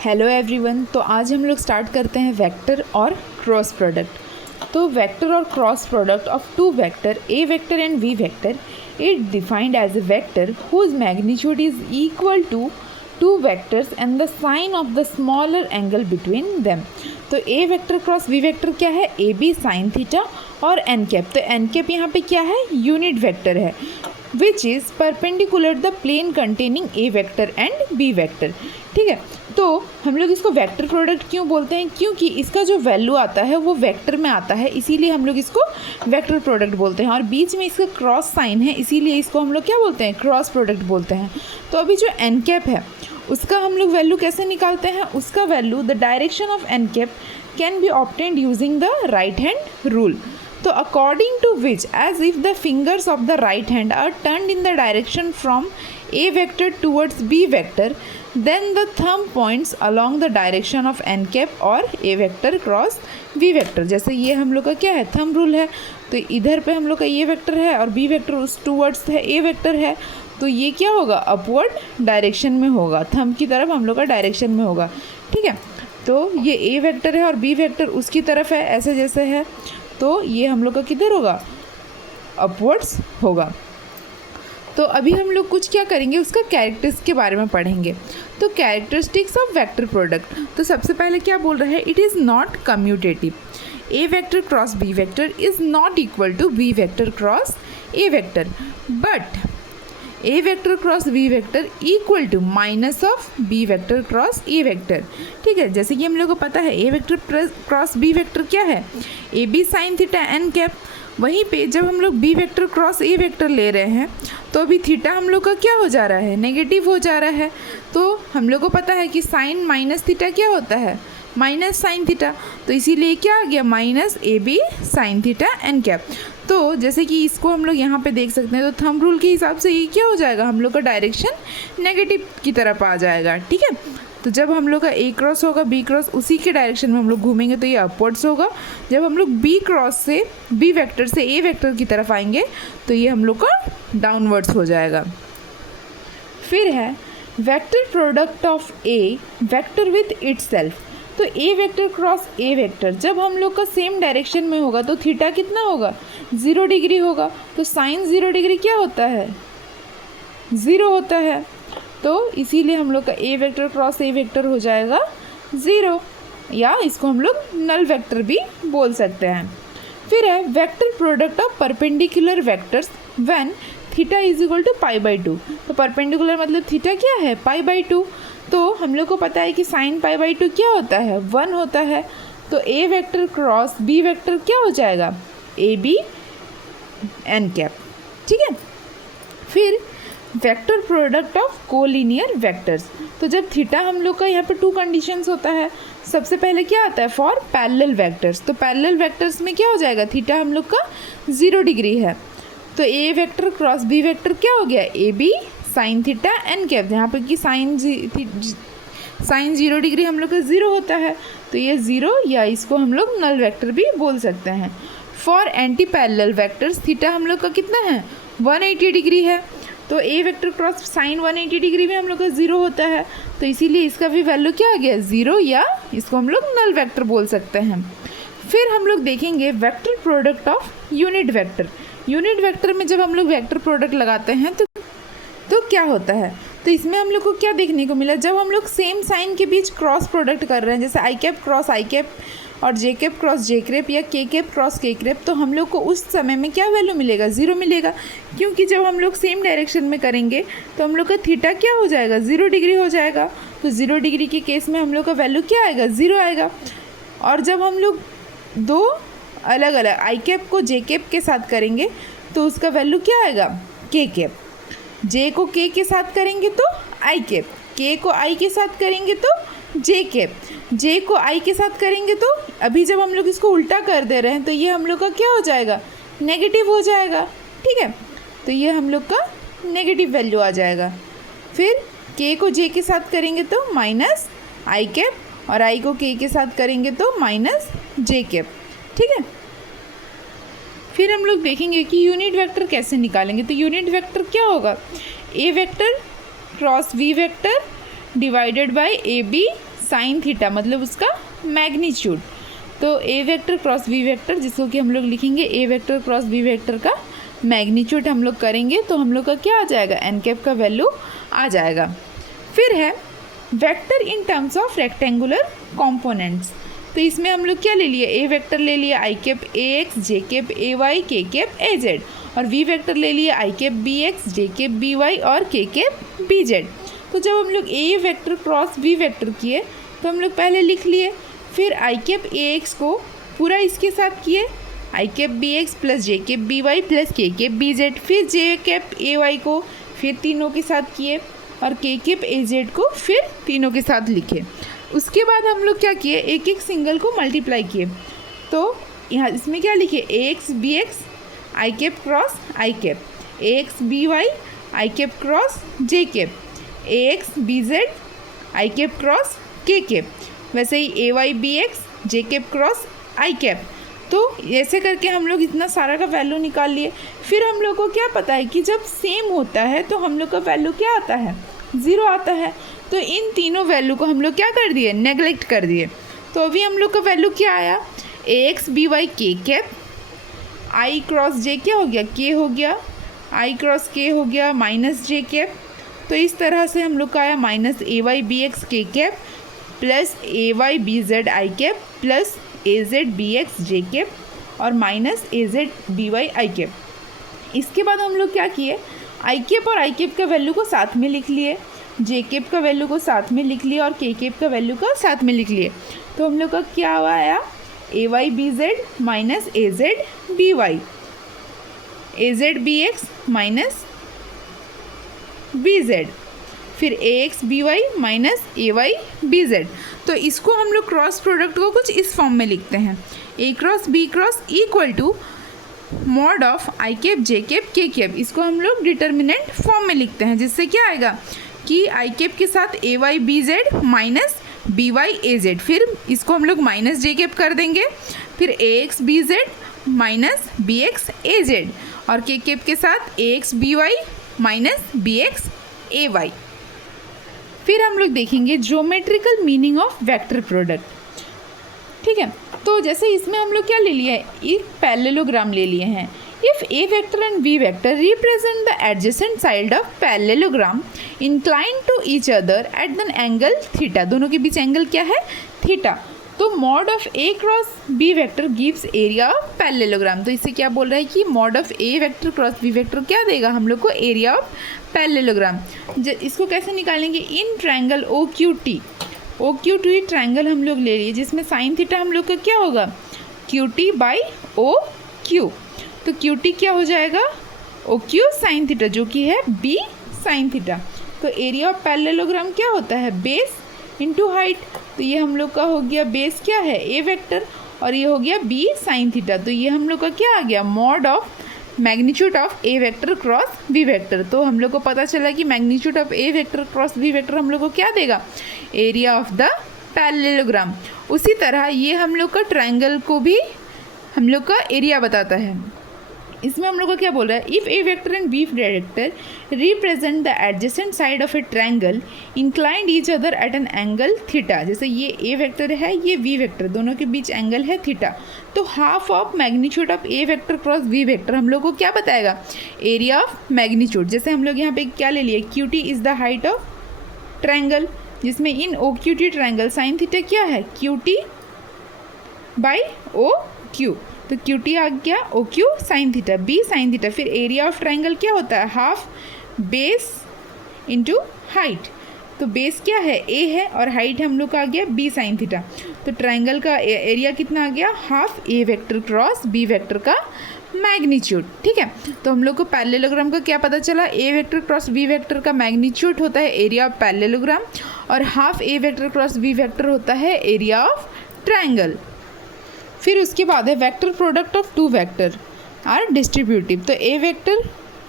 Hello everyone. तो आज हम लोग स्टार्ट करते हैं वेक्टर और क्रॉस प्रोडक्ट। तो वेक्टर और cross product of two vector A vector and V vector it defined as a vector whose magnitude is equal to two vectors and the sine of the smaller angle between them. तो A vector cross we vector क्या है? A B sine theta और n cap. तो n cap यहाँ पे क्या है? Unit vector है which is perpendicular the plane containing A vector and B vector. ठीक है, तो हम लोग इसको वेक्टर प्रोडक्ट क्यों बोलते हैं? क्योंकि इसका जो वैल्यू आता है वो वेक्टर में आता है, इसीलिए हम लोग इसको वेक्टर प्रोडक्ट बोलते हैं। और बीच में इसका क्रॉस साइन है, इसीलिए इसको हम लोग क्या बोलते हैं? क्रॉस प्रोडक्ट बोलते हैं। तो अभी जो एन कैप है उसका हम लोग वैल्यू कैसे निकालते हैं? उसका value the direction of n cap can be obtained using the right hand rule. तो according to which as if the fingers of the right hand are turned in the direction from a vector towards b vector, then the thumb points along the direction of n cap or a vector cross v vector। जैसे ये हम लोग का क्या है? Thumb rule है। तो इधर पे हम लोग का ये वेक्टर है और b वेक्टर उस टूवर्ड्स है a वेक्टर है, तो ये क्या होगा? अपवर्ड डायरेक्शन में होगा, थंब की तरफ हम लोग का डायरेक्शन में होगा। ठीक है, तो ये a वेक्टर है और b वेक्टर उसकी तरफ है, ऐसे जैसे है, तो ये हम लोग का किधर होगा? अपवर्ड्स होगा। तो अभी हम लोग कुछ क्या करेंगे, उसका कैरेक्टर्स के बारे में पढ़ेंगे। तो कैरेक्टरिस्टिक्स ऑफ वेक्टर प्रोडक्ट, तो सबसे पहले क्या बोल रहे हैं? It is not commutative. A vector cross B vector is not equal to B vector cross A vector, but A vector cross we vector equal to minus of B vector cross A vector. ठीक है, जैसे कि हम लोग को पता है A vector cross B vector क्या है? A B sine theta n cap. वहीं पे जब हम लोग B vector cross A vector ले रहे हैं तो अभी थीटा हम लोग का क्या हो जा रहा है? नेगेटिव हो जा रहा है। तो हम लोग को पता है कि साइन माइनस थीटा क्या होता है? Minus sine theta. तो इसीलिए क्या आ गया? Minus A B sine theta n cap. तो जैसे कि इसको हम लोग यहाँ पे देख सकते हैं, तो थंब रूल के हिसाब से ये क्या हो जाएगा? हम लोग का डायरेक्शन नेगेटिव की तरफ आ जाएगा। ठीक है, तो जब हम लोग का ए क्रॉस होगा बी क्रॉस, उसी के डायरेक्शन में हम लोग घूमेंगे तो ये अपवर्ड्स होगा। जब हम लोग बी क्रॉस से बी वेक्टर से ए वेक्टर की तरफ आएंगे तो ये हम लोग का डाउनवर्ड्स हो जाएगा। फिर है vector product of a vector with itself. तो A vector cross A vector जब हम लोग का सेम डायरेक्शन में होगा तो थीटा कितना होगा? 0 डिग्री होगा। तो साइन 0 डिग्री क्या होता है? 0 होता है। तो इसीलिए हम लोग का ए वेक्टर क्रॉस ए वेक्टर हो जाएगा 0, या इसको हम लोग नल वेक्टर भी बोल सकते हैं। फिर है vector product of perpendicular vectors when theta is equal to π/2। तो परपेंडिकुलर मतलब थीटा क्या है? π/2। तो हम लोग को पता है कि साइन π/2 क्या होता है? 1 होता है। तो A vector cross B vector क्या हो जाएगा? A B n cap. ठीक है, फिर vector product of collinear vectors. तो जब थीटा हम लोग का यहाँ पे 2 कंडीशंस होता है। सबसे पहले क्या आता है? For parallel vectors. तो पैरेलल वेक्टर्स में क्या हो जाएगा? थीटा हम लोग का 0 डिग्री है। तो A vector cross B vector क्या हो गया? A B sine theta n cap, जहाँ पर कि साइन 0 डिग्री हम लोग का 0 होता है, तो ये 0, या इसको हम लोग नल वेक्टर भी बोल सकते हैं। For anti parallel vectors theta हम लोग का कितना है? 180 डिग्री है। तो A vector cross sign 180 degree में हम लोग का 0 होता है, तो इसीलिए इसका भी वैल्यू क्या आ गया? 0, या इसको हम लोग नल वेक्टर बोल सकते हैं। फिर हम लोग देखेंगे vector product of unit vector. Unit vector में जब हम लोग वेक्टर प्रोडक्ट लगाते हैं तो क्या होता है? तो इसमें हम लोग को क्या देखने को मिला? जब हम लोग सेम साइन के बीच क्रॉस प्रोडक्ट कर रहे हैं, जैसे आई कैप क्रॉस आई कैप और जे कैप क्रॉस जे कैप या के कैप क्रॉस के कैप, तो हम लोग को उस समय में क्या वैल्यू मिलेगा? 0 मिलेगा। क्योंकि जब हम लोग सेम डायरेक्शन में करेंगे तो हम लोग का थीटा क्या हो जाएगा? 0 डिग्री हो जाएगा। तो 0 डिग्री के केस में हम लोग का वैल्यू क्या आएगा? 0 आएगा। और जब हम लोग 2 अलग अलग आई कैप को जे कैप के साथ करेंगे तो उसका वैल्यू क्या आएगा? के कैप। जे को के के साथ करेंगे तो आई कैप, के को आई के साथ करेंगे तो जे कैप, जे को आई के साथ करेंगे तो, अभी जब हम लोग इसको उल्टा कर दे रहे हैं तो ये हम लोग का क्या हो जाएगा? नेगेटिव हो जाएगा। ठीक है, तो ये हम लोग का नेगेटिव वैल्यू आ जाएगा। फिर के को जे के साथ करेंगे तो माइनस आई कैप, और आई को के के साथ करेंगे तो माइनस जे कैप। ठीक है, फिर हम लोग देखेंगे कि यूनिट वेक्टर कैसे निकालेंगे। तो यूनिट वेक्टर क्या होगा? A vector cross we vector divided by A B sine theta मतलब उसका मैग्नीट्यूड। तो A vector cross we vector, जिसको कि हम लोग लिखेंगे A vector cross we vector का मैग्नीट्यूड हम लोग करेंगे तो हम लोग का क्या आ जाएगा, एन कैप का वैल्यू आ जाएगा। फिर है vector in terms of rectangular components. तो इसमें हम लोग क्या ले लिए, ए वेक्टर ले लिया I cap A X J cap A Y K cap A Z, और वी वेक्टर ले लिया I cap B x J cap B Y और के कैप बी जेड। तो जब हम लोग A vector cross we vector किए तो हम लोग पहले लिख लिए, फिर आई कैप ए एक्स को पूरा इसके साथ किए, आई कैप बी एक्स प्लस जे कैप बी वाई प्लस के कैप बी जेड, फिर जे कैप ए वाई को फिर तीनों के साथ किए और के कैप ए जेड को फिर तीनों के साथ लिखे। उसके बाद हम लोग क्या किए, एक एक सिंगल को मल्टीप्लाई किए। तो यहाँ इसमें क्या लिखे, A X B X I cap cross I cap, A X B Y I cap cross J cap, A X B Z I cap cross K cap, वैसे ही A Y B x J cap cross I cap. तो ऐसे करके हम लोग इतना सारा का वैल्यू निकाल लिए। फिर हम लोग को क्या पता है कि जब सेम होता है तो हम लोग का वैल्यू क्या आता है, 0 आता है। तो इन तीनों वैल्यू को हम लोग क्या कर दिए, नेगलेक्ट कर दिए। तो अभी हम लोग का वैल्यू क्या आया, ए X B Y K cap, आई क्रॉस जे क्या हो गया, के हो गया, आई क्रॉस के हो गया माइनस जे कैप। तो इस तरह से हम लोग का आया माइनस ए वाई बी एक्स के cap plus a Y B Z I cap plus a Z B x J cap और माइनस ए जेड बी वाई आई कैप। इसके बाद हम लोग क्या किए, आई कैप और आई कैप का वैल्यू को साथ में लिख लिए, जे कैप का वैल्यू को साथ में लिख लिया और के कैप का वैल्यू को साथ में लिख लिए। तो हम लोग का क्या हुआ आया, A Y B Z minus A Z B Y, A Z B X minus B Z, फिर A X B Y minus A Y B Z. तो इसको हम लोग क्रॉस प्रोडक्ट को कुछ इस फॉर्म में लिखते हैं, A cross B cross equal to mod of I cap J cap K cap. इसको हम लोग डिटर्मिनेंट फॉर्म में लिखते हैं, जिससे क्या आएगा कि आई कैप के साथ A Y B Z minus B Y A Z, फिर इसको हम लोग माइनस जे कैप कर देंगे, फिर A X B Z minus B X A Z और के कैप के साथ A X B Y minus B X A Y. फिर हम लोग देखेंगे geometrical meaning of vector product. ठीक है, तो जैसे इसमें हम लोग क्या ले लिया है, एक पैरेललोग्राम ले लिए हैं। If a vector and B vector represent the adjacent side of parallelogram inclined to each other at an angle theta, दोनों के बीच एंगल क्या है, थीटा। तो mod of a cross B vector gives area of parallelogram. तो इससे क्या बोल रहा है कि mod of a vector cross B vector क्या देगा हम लोग को, एरिया ऑफ पैरेललोग्राम। इसको कैसे निकालेंगे, इन triangle O Q T, O Q T triangle हम लोग ले लिए, जिसमें साइन थीटा हम लोग का क्या होगा, Q T by O Q. तो क्यू टी क्या हो जाएगा, ओ क्यू साइन थीटा, जो कि है बी साइन थीटा। तो एरिया ऑफ पैरेललोग्राम क्या होता है, बेस इंटू हाइट। तो ये हम लोग का हो गया बेस क्या है, ए वेक्टर, और ये हो गया बी साइन थीटा। तो ये हम लोग का क्या आ गया, mod of magnitude of a vector cross B vector. तो हम लोग को पता चला कि magnitude of a vector cross B vector हम लोग को क्या देगा, एरिया ऑफ द पैरेललोग्राम। उसी तरह ये हम लोग का ट्रायंगल को भी हम लोग का एरिया बताता है। इसमें हम लोग को क्या बोल रहा है, if a vector and B vector represent the adjacent side of a triangle inclined each other at an angle theta. जैसे ये ए वेक्टर है, ये वी वेक्टर, दोनों के बीच एंगल है थीटा। तो half of magnitude of a vector cross we vector हम लोग को क्या बताएगा, एरिया ऑफ मैग्नीट्यूड। जैसे हम लोग यहाँ पे क्या ले लिए, Q T is the height of triangle, जिसमें in O Q T triangle sine theta क्या है, Q T by O Q. तो क्यू टी आ गया O Q sine theta, B sine theta. फिर एरिया ऑफ ट्रायंगल क्या होता है, हाफ बेस इंटू हाइट। तो बेस क्या है, ए है, और हाइट हम लोग का आ गया बी साइन थीटा। तो ट्रायंगल का एरिया कितना आ गया, half A vector cross B vector का मैग्नीट्यूड। ठीक है, तो हम लोग को पैरेललोग्राम का क्या पता चला, A vector cross B vector का मैग्नीट्यूड होता है एरिया ऑफ पैरेललोग्राम, और half A vector cross B vector होता है एरिया ऑफ ट्रायंगल। फिर उसके बाद है vector product of two vector are distributive. तो A vector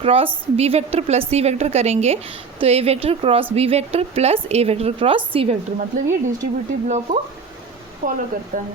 cross B vector plus C vector करेंगे, तो A vector cross B vector plus A vector cross C vector, मतलब ये डिस्ट्रीब्यूटिव लॉ को फॉलो करता है।